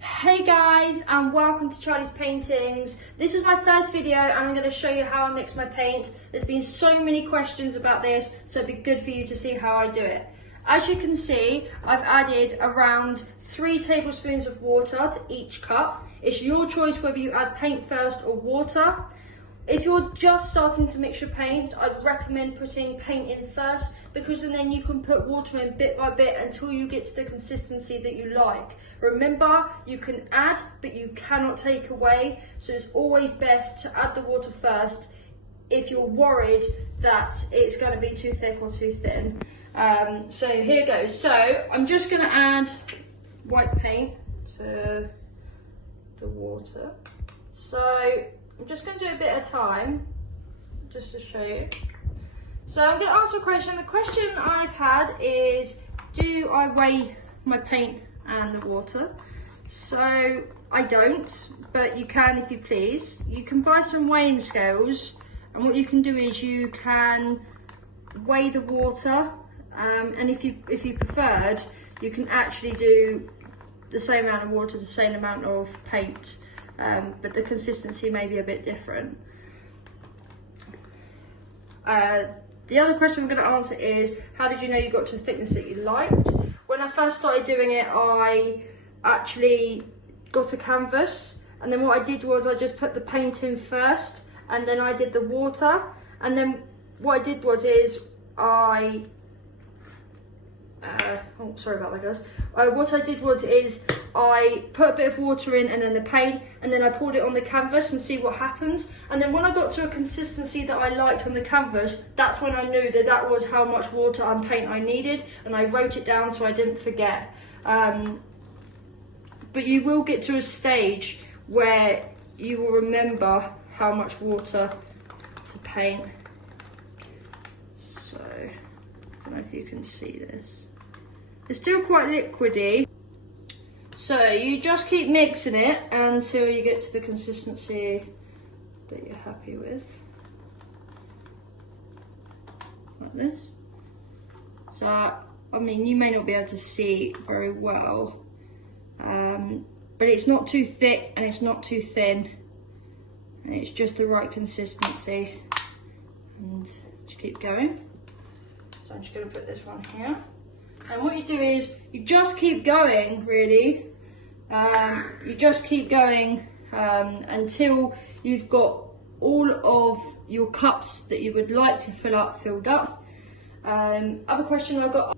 Hey guys, and welcome to Charlie's Paintings. This is my first video and I'm going to show you how I mix my paint. There's been so many questions about this, so it'd be good for you to see how I do it. As you can see, I've added around 3 tablespoons of water to each cup. It's your choice whether you add paint first or water. If you're just starting to mix your paints, I'd recommend putting paint in first, because then you can put water in bit by bit until you get to the consistency that you like. Remember, you can add, but you cannot take away, so it's always best to add the water first if you're worried that it's going to be too thick or too thin. So here goes. So I'm just going to add white paint to the water. So I'm just going to do a bit at a time, just to show you. So I'm going to answer a question. The question I've had is, do I weigh my paint and the water? So I don't, but you can if you please. You can buy some weighing scales, and what you can do is you can weigh the water, and if you preferred, you can actually do the same amount of water, the same amount of paint. But the consistency may be a bit different. The other question I'm going to answer is, how did you know you got to a thickness that you liked? When I first started doing it, I actually got a canvas, and then what I did was I just put the paint in first, and then I did the water, and then what I did was oh, sorry about that, guys. What I did was I put a bit of water in and then the paint, and then I poured it on the canvas and see what happens. And then when I got to a consistency that I liked on the canvas, that's when I knew that that was how much water and paint I needed, and I wrote it down so I didn't forget. But you will get to a stage where you will remember how much water to paint. So, I don't know if you can see this. It's still quite liquidy. So you just keep mixing it until you get to the consistency that you're happy with. Like this. So, I mean, you may not be able to see very well, but it's not too thick and it's not too thin. And it's just the right consistency. And just keep going. So I'm just going to put this one here. And what you do is you just keep going, really. You just keep going until you've got all of your cups that you would like to fill up filled up. Other question I got.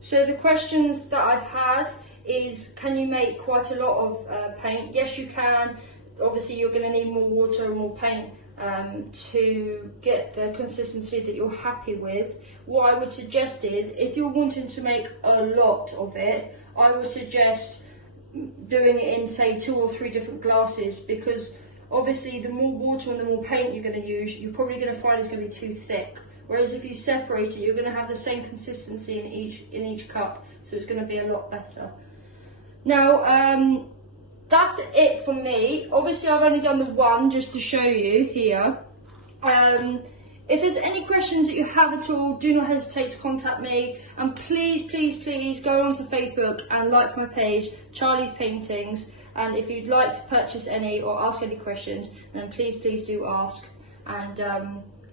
So the questions that I've had is, can you make quite a lot of paint? Yes, you can. Obviously, you're going to need more water and more paint to get the consistency that you're happy with. What I would suggest is, if you're wanting to make a lot of it, I would suggest doing it in, say, 2 or 3 different glasses, because obviously the more water and the more paint you're going to use, you're probably going to find it's going to be too thick. Whereas if you separate it, you're going to have the same consistency in each cup, so it's going to be a lot better. Now, that's it for me. Obviously, I've only done the one just to show you here. If there's any questions that you have at all, do not hesitate to contact me. And please, please, please go onto Facebook and like my page, Charlie's Paintings. And if you'd like to purchase any or ask any questions, then please, please do ask. And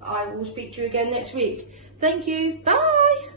I will speak to you again next week. Thank you. Bye.